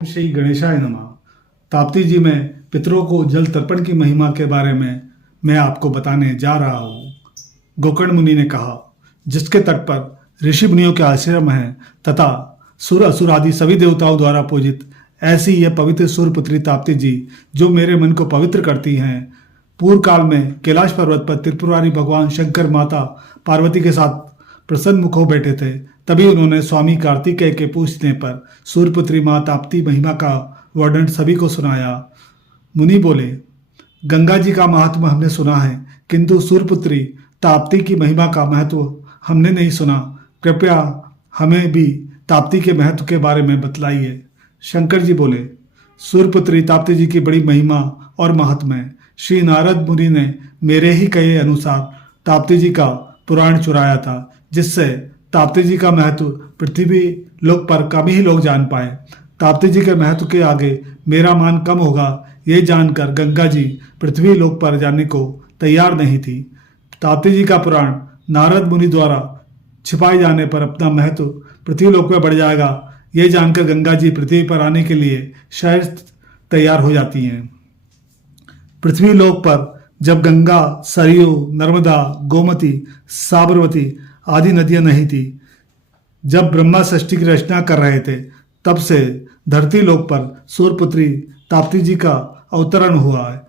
श्री गणेशाय नमः। ताप्ती जी में पितरों को जल तर्पण की महिमा के बारे में मैं आपको बताने जा रहा हूँ। गोकर्ण मुनि ने कहा, जिसके तट पर ऋषि मुनियों के आश्रम हैं तथा सुर असुर आदि सभी देवताओं द्वारा पूजित ऐसी यह पवित्र सूर्यपुत्री ताप्ती जी जो मेरे मन को पवित्र करती हैं। पूर्व काल में कैलाश पर्वत पर त्रिपुरारी भगवान शंकर माता पार्वती के साथ प्रसन्न मुख हो बैठे थे। तभी उन्होंने स्वामी कार्तिकेय के पूछने पर सूर्यपुत्री माँ ताप्ती महिमा का वर्णन सभी को सुनाया। मुनि बोले, गंगा जी का महात्मा हमने सुना है, किंतु सूर्यपुत्री ताप्ती की महिमा का महत्व हमने नहीं सुना। कृपया हमें भी ताप्ती के महत्व के बारे में बतलाइए। शंकर जी बोले, सूर्यपुत्री ताप्ती जी की बड़ी महिमा और महात्मा है। श्री नारद मुनि ने मेरे ही कहे अनुसार ताप्ती जी का पुराण चुराया था, जिससे ताप्ती जी का महत्व पृथ्वी लोक पर कम ही लोग जान पाए। ताप्ती जी के महत्व के आगे मेरा मान कम होगा, ये जानकर गंगा जी पृथ्वी लोक पर जाने को तैयार नहीं थी। ताप्ती जी का पुराण नारद मुनि द्वारा छिपाए जाने पर अपना महत्व पृथ्वी लोक में बढ़ जाएगा, ये जानकर गंगा जी पृथ्वी पर आने के लिए शायद तैयार हो जाती हैं। पृथ्वी लोक पर जब गंगा, सरयू, नर्मदा, गोमती, साबरमती आदि नदियां नहीं थी, जब ब्रह्मा सृष्टि की रचना कर रहे थे, तब से धरती लोक पर सूर्यपुत्री ताप्ती जी का अवतरण हुआ है।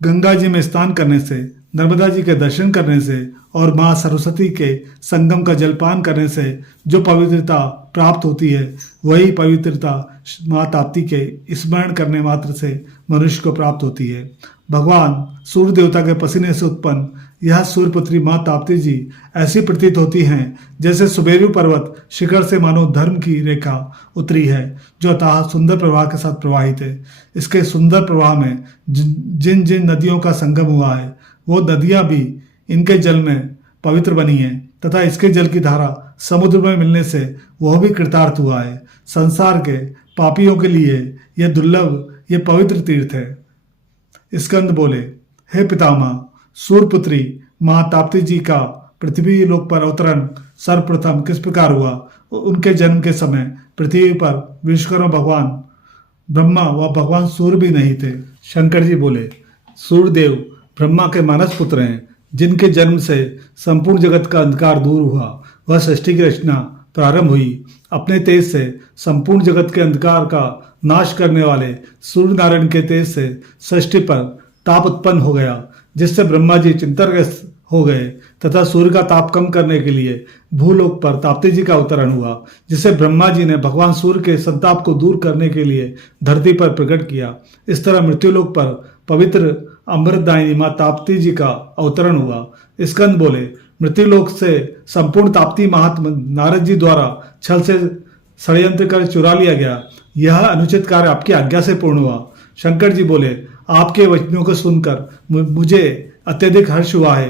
गंगा जी में स्नान करने से, नर्मदा जी के दर्शन करने से और माँ सरस्वती के संगम का जलपान करने से जो पवित्रता प्राप्त होती है, वही पवित्रता माँ ताप्ती के स्मरण करने मात्र से मनुष्य को प्राप्त होती है। भगवान सूर्य देवता के पसीने से उत्पन्न यह सूर्यपुत्री माँ ताप्ती जी ऐसी प्रतीत होती हैं जैसे सुमेरु पर्वत शिखर से मानो धर्म की रेखा उतरी है, जो अतः सुंदर प्रवाह के साथ प्रवाहित है। इसके सुंदर प्रवाह में जिन जिन नदियों का संगम हुआ है, वो नदियां भी इनके जल में पवित्र बनी हैं तथा इसके जल की धारा समुद्र में मिलने से वह भी कृतार्थ हुआ है। संसार के पापियों के लिए यह दुर्लभ, यह पवित्र तीर्थ है। स्कंद बोले, हे पितामह, सूर्यपुत्री माँ ताप्ती जी का पृथ्वी लोक पर अवतरण सर्वप्रथम किस प्रकार हुआ? उनके जन्म के समय पृथ्वी पर विश्वकर्मा भगवान ब्रह्मा व भगवान सूर्य भी नहीं थे। शंकर जी बोले, सूर्यदेव ब्रह्मा के मानस पुत्र हैं, जिनके जन्म से संपूर्ण जगत का अंधकार दूर हुआ, वह सृष्टि की रचना प्रारंभ हुई। अपने तेज से संपूर्ण जगत के अंधकार का नाश करने वाले सूर्य नारायण के तेज से सृष्टि पर ताप उत्पन्न हो गया, जिससे ब्रह्मा जी चिंताग्रस्त हो गए तथा सूर्य का ताप कम करने के लिए भूलोक पर ताप्ती जी का अवतरण हुआ, जिसे ब्रह्मा जी ने भगवान सूर्य के संताप को दूर करने के लिए धरती पर प्रकट किया। इस तरह मृत्युलोक पर पवित्र अमृतदायिनी माँ ताप्ती जी का अवतरण हुआ। स्कंद बोले, मृत्युलोक से संपूर्ण ताप्ती महात्मा नारद जी द्वारा छल से षड्यंत्र कर चुरा लिया गया। यह अनुचित कार्य आपकी आज्ञा से पूर्ण हुआ। शंकर जी बोले, आपके वचनों को सुनकर मुझे अत्यधिक हर्ष हुआ है।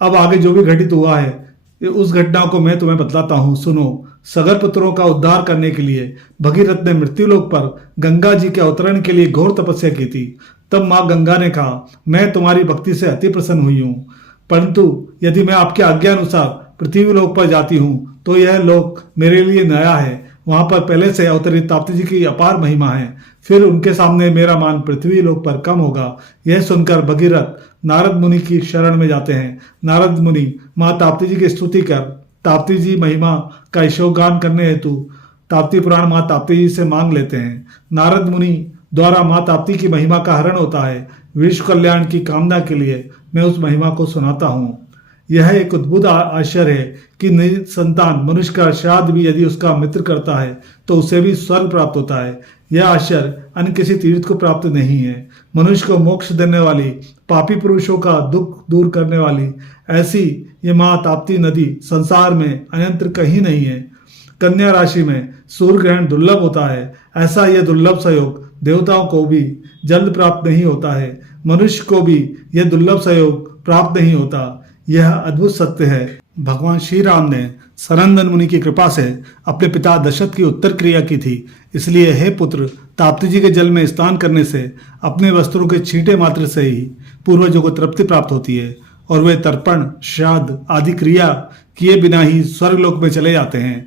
अब आगे जो भी घटित हुआ है, उस घटना को मैं तुम्हें बतलाता हूँ, सुनो। सगर पुत्रों का उद्धार करने के लिए भगीरथ ने मृत्युलोक पर गंगा जी के अवतरण के लिए घोर तपस्या की थी। तब माँ गंगा ने कहा, मैं तुम्हारी भक्ति से अति प्रसन्न हुई हूँ, परंतु यदि मैं आपके आज्ञा अनुसार पृथ्वी लोक पर जाती हूँ तो यह लोक मेरे लिए नया है। वहां पर पहले से अवतरित ताप्ती जी की अपार महिमा है, फिर उनके सामने मेरा मान पृथ्वी लोक पर कम होगा। यह सुनकर भगीरथ नारद मुनि की शरण में जाते हैं। नारद मुनि माँ ताप्ती जी की स्तुति कर ताप्ती जी महिमा का यशोगान करने हेतु ताप्ती पुराण माँ ताप्ती जी से मांग लेते हैं। नारद मुनि द्वारा माँ ताप्ती की महिमा का हरण होता है। विश्व कल्याण की कामना के लिए मैं उस महिमा को सुनाता हूँ। यह एक अद्भुत आश्चर्य है कि निसंतान मनुष्य का श्राद्ध भी यदि उसका मित्र करता है तो उसे भी स्वर्ग प्राप्त होता है। यह आश्चर्य अन्य किसी तीर्थ को प्राप्त नहीं है। मनुष्य को मोक्ष देने वाली, पापी पुरुषों का दुख दूर करने वाली ऐसी ये माँ ताप्ती नदी संसार में अन्यत्र कहीं नहीं है। कन्या राशि में सूर्य ग्रहण दुर्लभ होता है। ऐसा यह दुर्लभ सहयोग देवताओं को भी जल्द प्राप्त नहीं होता है, मनुष्य को भी यह दुर्लभ सहयोग प्राप्त नहीं होता। यह अद्भुत सत्य है। भगवान श्री राम ने सनंदन मुनि की कृपा से अपने पिता दशरथ की उत्तर क्रिया की थी। इसलिए हे पुत्र, ताप्ती जी के जल में स्नान करने से अपने वस्त्रों के छींटे मात्र से ही पूर्वजों को तृप्ति प्राप्त होती है और वे तर्पण, श्राद्ध आदि क्रिया किए बिना ही स्वर्गलोक में चले जाते हैं।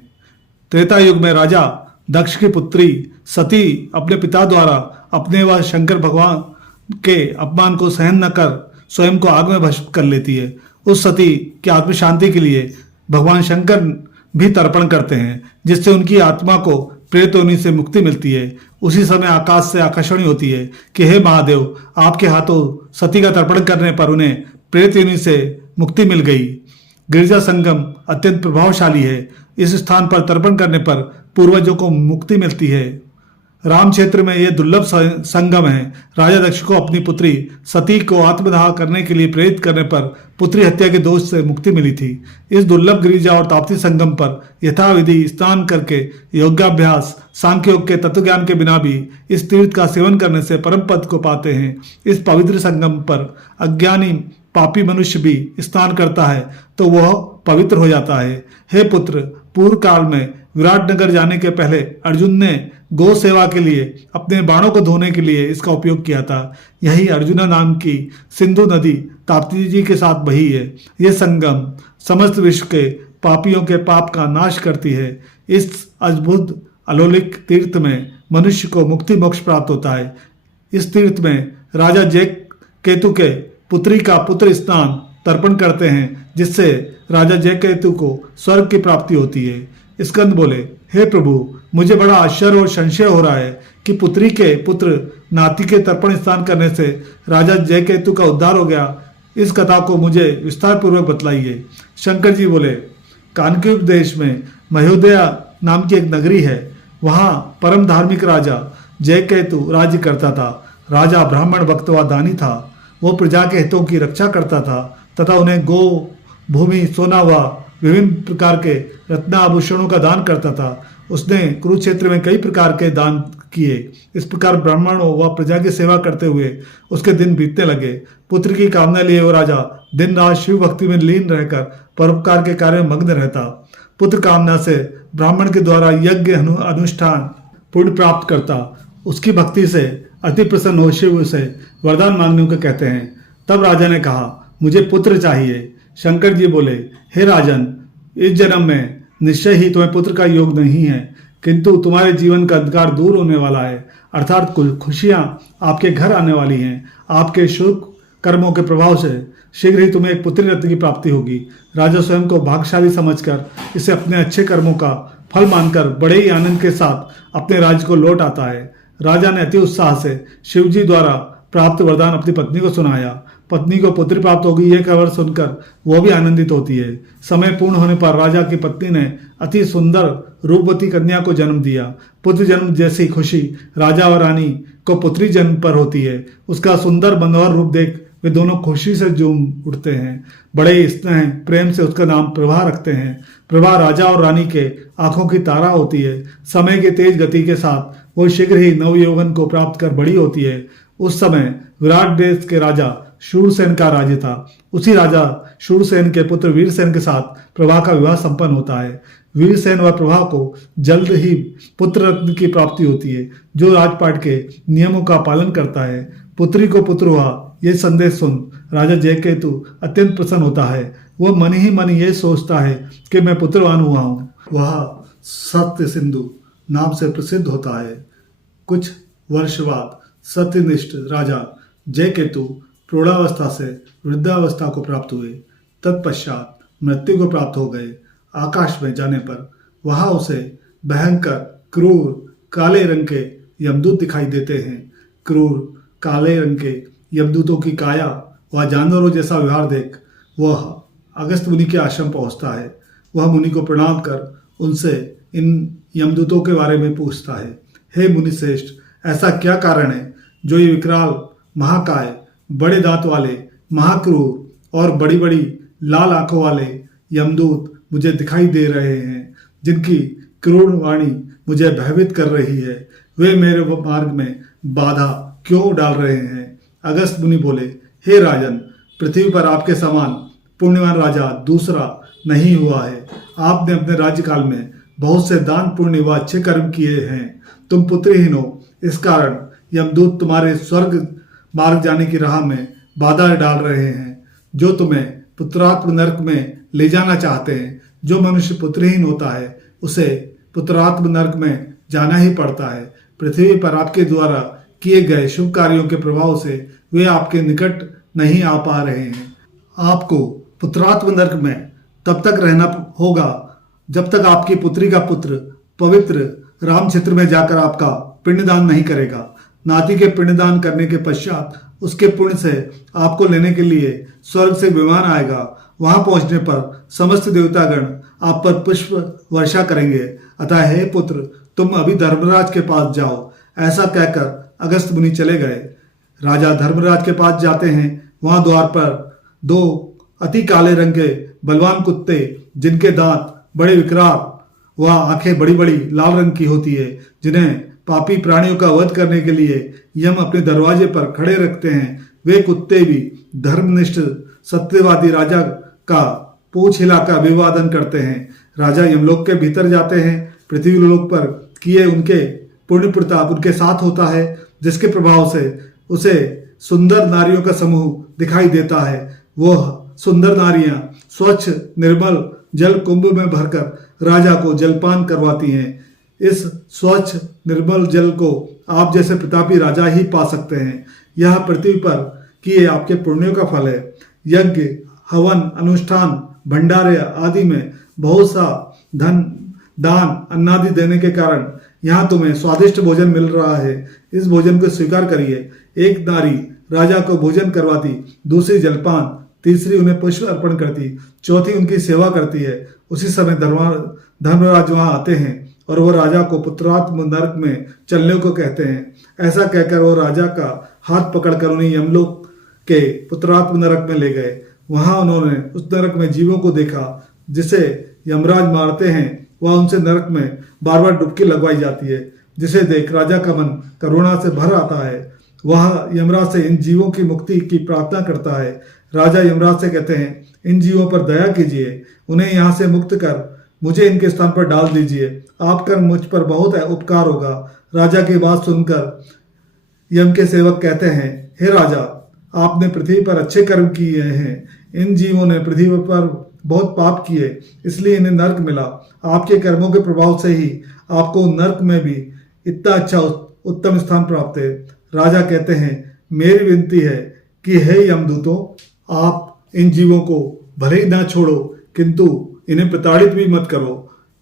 त्रेता युग में राजा दक्ष की पुत्री सती अपने पिता द्वारा अपने व शंकर भगवान के अपमान को सहन न कर स्वयं को आग में भस्म कर लेती है। उस सती की आत्म शांति के लिए भगवान शंकर भी तर्पण करते हैं, जिससे उनकी आत्मा को प्रेत योनि से मुक्ति मिलती है। उसी समय आकाश से आकाशवाणी होती है कि हे महादेव, आपके हाथों सती का तर्पण करने पर उन्हें प्रेत योनि से मुक्ति मिल गई। गिरिजा संगम अत्यंत प्रभावशाली है। इस स्थान पर तर्पण करने पर पूर्वजों को मुक्ति मिलती है। राम क्षेत्र में यह दुर्लभ संगम है। राजा दक्ष को अपनी पुत्री सती को आत्मदाह करने के लिए प्रेरित करने पर पुत्री हत्या के दोष से मुक्ति मिली थी। इस दुर्लभ गिरिजा और ताप्ती संगम पर यथाविधि स्नान करके योगाभ्यास, सांख्य योग के तत्व ज्ञान के बिना भी इस तीर्थ का सेवन करने से परम पद को पाते हैं। इस पवित्र संगम पर अज्ञानी पापी मनुष्य भी स्नान करता है तो वह पवित्र हो जाता है। हे पुत्र, पूर्व काल में विराटनगर जाने के पहले अर्जुन ने गौ सेवा के लिए अपने बाणों को धोने के लिए इसका उपयोग किया था। यही अर्जुना नाम की सिंधु नदी ताप्ती जी के साथ बही है। यह संगम समस्त विश्व के पापियों के पाप का नाश करती है। इस अद्भुत अलौकिक तीर्थ में मनुष्य को मुक्ति मोक्ष प्राप्त होता है। इस तीर्थ में राजा जय केतु के पुत्री का पुत्र स्नान तर्पण करते हैं, जिससे राजा जय केतु को स्वर्ग की प्राप्ति होती है। स्कंद बोले, हे प्रभु, मुझे बड़ा आश्चर्य और संशय हो रहा है कि पुत्री के पुत्र नाती के तर्पण स्नान करने से राजा जय केतु का उद्धार हो गया। इस कथा को मुझे विस्तार पूर्वक बतलाइए। शंकर जी बोले, कानकेय देश में महोदया नाम की एक नगरी है। वहाँ परम धार्मिक राजा जय केतु राज्य करता था। राजा ब्राह्मण भक्त व दानी था। वो प्रजा के हितों की रक्षा करता था तथा उन्हें गो, भूमि, सोना व विभिन्न प्रकार के रत्नाभूषणों का दान करता था। उसने कुरुक्षेत्र में कई प्रकार के दान किए। इस प्रकार ब्राह्मणों व प्रजा की सेवा करते हुए उसके दिन बीतने लगे। पुत्र की कामना लिए वो राजा दिन रात शिव भक्ति में लीन रहकर परोपकार के कार्य में मग्न रहता। पुत्र कामना से ब्राह्मण के द्वारा यज्ञ अनुष्ठान पुण्य प्राप्त करता। उसकी भक्ति से अति प्रसन्न हो शिव उसे वरदान मांगने को कहते हैं। तब राजा ने कहा, मुझे पुत्र चाहिए। शंकर जी बोले, हे राजन, इस जन्म में निश्चय ही तुम्हें पुत्र का योग नहीं है, किंतु तुम्हारे जीवन का अंधकार दूर होने वाला है, अर्थात कुछ खुशियां आपके घर आने वाली हैं। आपके शुभ कर्मों के प्रभाव से शीघ्र ही तुम्हें एक पुत्री रत्न की प्राप्ति होगी। राजा स्वयं को भाग्यशाली समझकर इसे अपने अच्छे कर्मों का फल मानकर बड़े ही आनंद के साथ अपने राज्य को लौट आता है। राजा ने अति उत्साह से शिवजी द्वारा प्राप्त वरदान अपनी पत्नी को सुनाया। पत्नी को पुत्र प्राप्त होगी यह खबर सुनकर वह भी आनंदित होती है। समय पूर्ण होने पर राजा की पत्नी ने अति सुंदर रूपवती कन्या को जन्म दिया। पुत्र जन्म जैसी खुशी राजा और रानी को पुत्री जन्म पर होती है। उसका सुंदर मनोहर रूप देख वे दोनों खुशी से झूम उठते हैं। बड़े स्नेह प्रेम से उसका नाम प्रभा रखते हैं। प्रभा राजा और रानी के आंखों की तारा होती है। समय की तेज गति के साथ वो शीघ्र ही नवयौवन को प्राप्त कर बड़ी होती है। उस समय विराट देश के राजा शूरसेन का राज्य था। उसी राजा शूरसेन के पुत्र वीरसेन के साथ प्रभा का विवाह संपन्न होता है। वीरसेन व प्रभा को जल्द ही पुत्र रत्न की प्राप्ति होती है, जो राजपाट के नियमों का पालन करता है। पुत्री को पुत्र हुआ यह संदेश सुन राजा जयकेतु अत्यंत प्रसन्न होता है। वह मन ही मन ये सोचता है कि मैं पुत्रवान हुआ हूँ। वह सत्य सिंधु नाम से प्रसिद्ध होता है। कुछ वर्ष बाद सत्यनिष्ठ राजा जयकेतु प्रौढ़ावस्था से वृद्धावस्था को प्राप्त हुए। तत्पश्चात मृत्यु को प्राप्त हो गए। आकाश में जाने पर वहां उसे भयंकर क्रूर काले रंग के यमदूत दिखाई देते हैं। क्रूर काले रंग के यमदूतों की काया व जानवरों जैसा व्यवहार देख वह अगस्त मुनि के आश्रम पहुंचता है। वह मुनि को प्रणाम कर उनसे इन यमदूतों के बारे में पूछता है। हे मुनि श्रेष्ठ, ऐसा क्या कारण है जो ये विकराल महाकाय, बड़े दांत वाले, महाक्रूर और बड़ी बड़ी लाल आंखों वाले यमदूत मुझे दिखाई दे रहे हैं, जिनकी क्रूर वाणी मुझे भयभीत कर रही है। वे मेरे मार्ग में बाधा क्यों डाल रहे हैं? अगस्त मुनि बोले, हे राजन, पृथ्वी पर आपके समान पुण्यवान राजा दूसरा नहीं हुआ है। आपने अपने राज्यकाल में बहुत से दान पुण्य व अच्छे कर्म किए हैं। तुम पुत्रहीन हो, इस कारण यमदूत तुम्हारे स्वर्ग मार्ग जाने की राह में बाधा डाल रहे हैं, जो तुम्हें पुत्रात्म नरक में ले जाना चाहते हैं। जो मनुष्य पुत्रहीन होता है उसे पुत्रात्म नरक में जाना ही पड़ता है। पृथ्वी पर आपके द्वारा किए गए शुभ कार्यों के प्रभाव से वे आपके निकट नहीं आ पा रहे हैं। आपको पुत्रात्म नरक में तब तक रहना होगा जब तक आपकी पुत्री का पुत्र पवित्र राम क्षेत्र में जाकर आपका पिंडदान नहीं करेगा। नाती के पिंडदान करने के पश्चात उसके पुण्य से आपको लेने के लिए स्वर्ग से विमान आएगा। वहां पहुंचने पर समस्त देवतागण आप पर पुष्प वर्षा करेंगे। अतः हे पुत्र, तुम अभी धर्मराज के पास जाओ। ऐसा कहकर अगस्त मुनि चले गए। राजा धर्मराज के पास जाते हैं। वहां द्वार पर दो अति काले रंग के बलवान कुत्ते, जिनके दांत बड़े विकराल व आंखें बड़ी बड़ी लाल रंग की होती है, जिन्हें पापी प्राणियों का वध करने के लिए यम अपने दरवाजे पर खड़े रखते हैं, वे कुत्ते भी धर्मनिष्ठ सत्यवादी राजा का पूंछ हिलाकर अभिवादन करते हैं। राजा यमलोक के भीतर जाते हैं। पृथ्वीलोक पर किए उनके पुण्य प्रताप उनके साथ होता है, जिसके प्रभाव से उसे सुंदर नारियों का समूह दिखाई देता है। वह सुंदर नारियां स्वच्छ निर्मल जल कुंभ में भरकर राजा को जलपान करवाती हैं। इस स्वच्छ निर्मल जल को आप जैसे प्रतापी राजा ही पा सकते हैं। यह पृथ्वी पर किए आपके पुण्यों का फल है। यज्ञ, हवन, अनुष्ठान, भंडारे आदि में बहुत सा धन, दान, अन्नादि देने के कारण यहाँ तुम्हें स्वादिष्ट भोजन मिल रहा है। इस भोजन को स्वीकार करिए। एक नारी राजा को भोजन करवाती, दूसरी जलपान, तीसरी उन्हें पुष्प अर्पण करती, चौथी उनकी सेवा करती है। उसी समय धर्मराज वहां आते हैं और वो राजा को पुत्रात्म नरक में चलने को कहते हैं। ऐसा कहकर वो राजा का हाथ पकड़कर उन्हें यमलोक के पुत्रात्म नरक में ले गए। वहां उन्होंने उस नरक में जीवों को देखा जिसे यमराज मारते हैं। वह उनसे नरक में बार बार डुबकी लगवाई जाती है, जिसे देख राजा का मन करुणा से भर आता है। वह यमराज से इन जीवों की मुक्ति की प्रार्थना करता है। राजा यमराज से कहते हैं, इन जीवों पर दया कीजिए, उन्हें यहाँ से मुक्त कर मुझे इनके स्थान पर डाल दीजिए। आपका मुझ पर बहुत उपकार होगा। राजा की बात सुनकर यम के सेवक कहते हैं, हे राजा, आपने पृथ्वी पर अच्छे कर्म किए हैं। इन जीवों ने पृथ्वी पर बहुत पाप किए, इसलिए इन्हें नरक मिला। आपके कर्मों के प्रभाव से ही आपको नरक में भी इतना अच्छा उत्तम स्थान प्राप्त है। राजा कहते हैं, मेरी विनती है कि हे यमदूतों, आप इन जीवों को भले ही ना छोड़ो, किंतु इन्हें प्रताड़ित भी मत करो।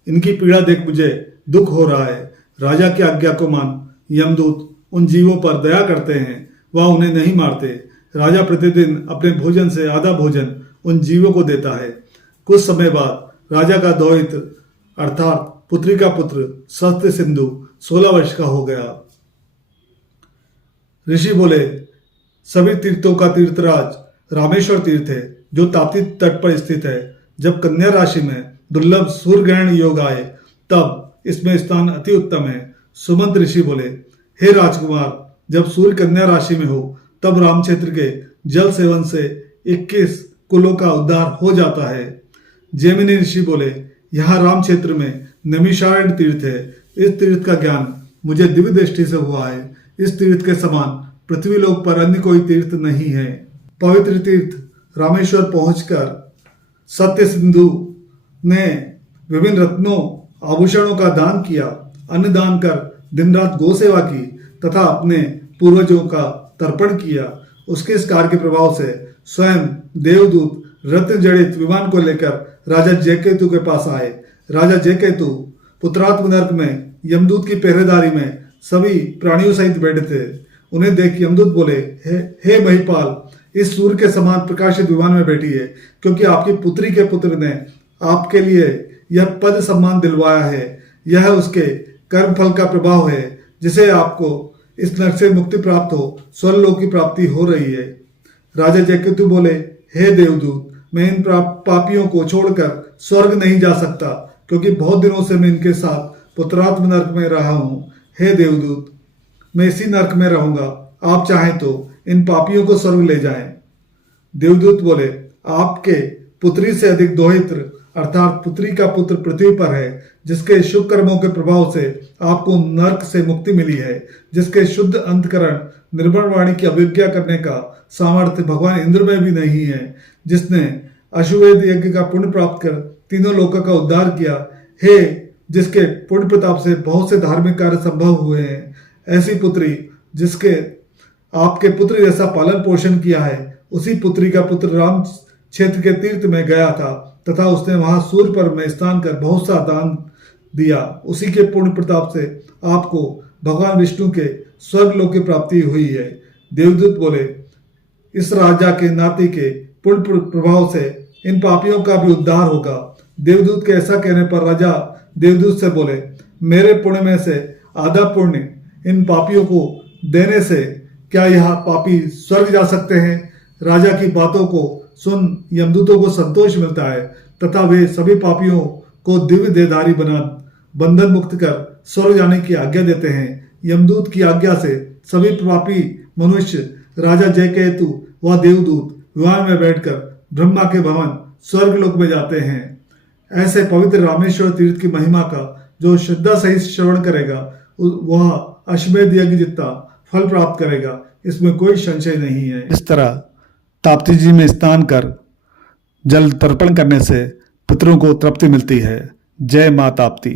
इनकी पीड़ा देख मुझे दुख हो रहा है। राजा की आज्ञा को मान यमदूत उन जीवों पर दया करते हैं। वह उन्हें नहीं मारते। राजा प्रतिदिन अपने भोजन से आधा भोजन उन जीवों को देता है। कुछ समय बाद राजा का दौहित्र अर्थात पुत्री का पुत्र सत्य सिंधु 16 वर्ष का हो गया। ऋषि बोले, सभी तीर्थों का तीर्थराज रामेश्वर तीर्थ है, जो ताप्ती तट पर स्थित है। जब कन्या राशि में दुर्लभ सूर्य ग्रहण योग आए, तब इसमें स्थान अति उत्तम है। सुमंत ऋषि बोले, हे राजकुमार, जब सूर्य कन्या राशि में हो, तब राम क्षेत्र के जल सेवन से 21 कुलों का उद्धार हो जाता है। जैमिनी ऋषि बोले, यहाँ राम क्षेत्र में नैमिषारण्य तीर्थ है। इस तीर्थ का ज्ञान मुझे दिव्य दृष्टि से हुआ है। इस तीर्थ के समान पृथ्वी लोक पर अन्य कोई तीर्थ नहीं है। पवित्र तीर्थ रामेश्वर पहुंचकर सत्य सिंधु ने विभिन्न रत्नों आभूषणों का दान किया, अन्न दान कर दिन रात गौ सेवा की तथा अपने पूर्वजों का तर्पण किया। उसके इस कार्य के प्रभाव से स्वयं देवदूत रत्न जड़ित विमान को लेकर राजा जयकेतु के पास आए। राजा जयकेतु पुत्रात्म नरक में यमदूत की पहरेदारी में सभी प्राणियों सहित बैठे थे। उन्हें देख यमदूत बोले, हे महिपाल, इस सूर्य के समान प्रकाशित विमान में बैठी है, क्योंकि आपकी पुत्री के पुत्र ने आपके लिए यह पद सम्मान दिलवाया है। यह उसके कर्म फल का प्रभाव है, जिसे आपको इस नरक से मुक्ति प्राप्त हो, स्वर्गलोक की प्राप्ति हो रही है। राजा जयकेतु बोले, हे देवदूत, मैं इन पापियों को छोड़कर स्वर्ग नहीं जा सकता, क्योंकि बहुत दिनों से मैं इनके साथ पुत्रात्म नरक में रहा हूँ। हे देवदूत, मैं इसी नरक में रहूंगा। आप चाहें तो इन पापियों को स्वर्ग ले जाएं। देवदूत बोले, आपके पुत्री से अधिक दौहित्र अर्थात पुत्री का पुत्र पृथ्वी पर है, जिसके शुभ कर्मों के प्रभाव से आपको नरक से मुक्ति मिली है, जिसके शुद्ध अंतकरण निर्मल वाणी की अभिज्ञा करने का सामर्थ्य भगवान इंद्र में भी नहीं है, जिसने अश्वमेध यज्ञ का पुण्य प्राप्त कर तीनों लोकों का उद्धार किया। हे जिसके पुण्य प्रताप से बहुत से धार्मिक कार्य संभव हुए हैं, ऐसी पुत्री जिसके आपके पुत्र जैसा पालन पोषण किया है, उसी पुत्री का पुत्र राम क्षेत्र के तीर्थ में गया था तथा उसने वहां सूर्य पर्व में स्नान कर बहुत सा दान दिया। उसी के पुण्य प्रताप से आपको भगवान विष्णु के स्वर्ग लोक की प्राप्ति हुई है। देवदूत बोले, इस राजा के नाती के पुण्य प्रभाव से इन पापियों का भी उद्धार होगा। देवदूत के ऐसा कहने पर राजा देवदूत से बोले, मेरे पुण्य में से आधा पुण्य इन पापियों को देने से क्या यह पापी स्वर्ग जा सकते हैं? राजा की बातों को सुन यमदूतों को संतोष मिलता है तथा वे सभी पापियों को दिव्य देहधारी बना बंधन मुक्त कर स्वर्ग जाने की आज्ञा देते हैं। यमदूत की आज्ञा से सभी पापी मनुष्य राजा जयकेतु व देवदूत विमान में बैठकर ब्रह्मा के भवन स्वर्ग लोक में जाते हैं। ऐसे पवित्र रामेश्वर तीर्थ की महिमा का जो श्रद्धा सहित श्रवण करेगा वह अश्वमेध यज्ञ जितना फल प्राप्त करेगा, इसमें कोई संशय नहीं है। इस तरह ताप्ती जी में स्नान कर जल तर्पण करने से पितरों को तृप्ति मिलती है। जय मां ताप्ती।